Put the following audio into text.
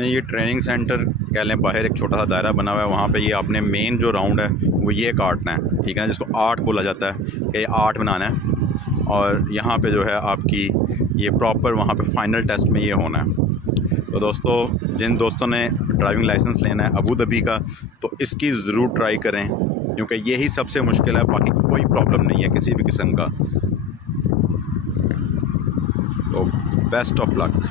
ये training centre कह लें, बाहर एक छोटा सा दायरा बना हुआ है, वहाँ पे ये आपने मेन जो राउंड है वो ये काटना है, ठीक है ना, जिसको आर्ट बोला जाता है कि ये आर्ट बनाना है। और यहाँ पे जो है आपकी ये प्रॉपर वहाँ पे फाइनल टेस्ट में ये होना है। तो दोस्तों, जिन दोस्तों ने ड्राइविंग लाइसेंस लेना है अबू धाबी का, तो इसकी ज़रूर ट्राई करें, क्योंकि यही सबसे मुश्किल है, बाकी कोई प्रॉब्लम नहीं है किसी भी किस्म का। तो बेस्ट ऑफ लक।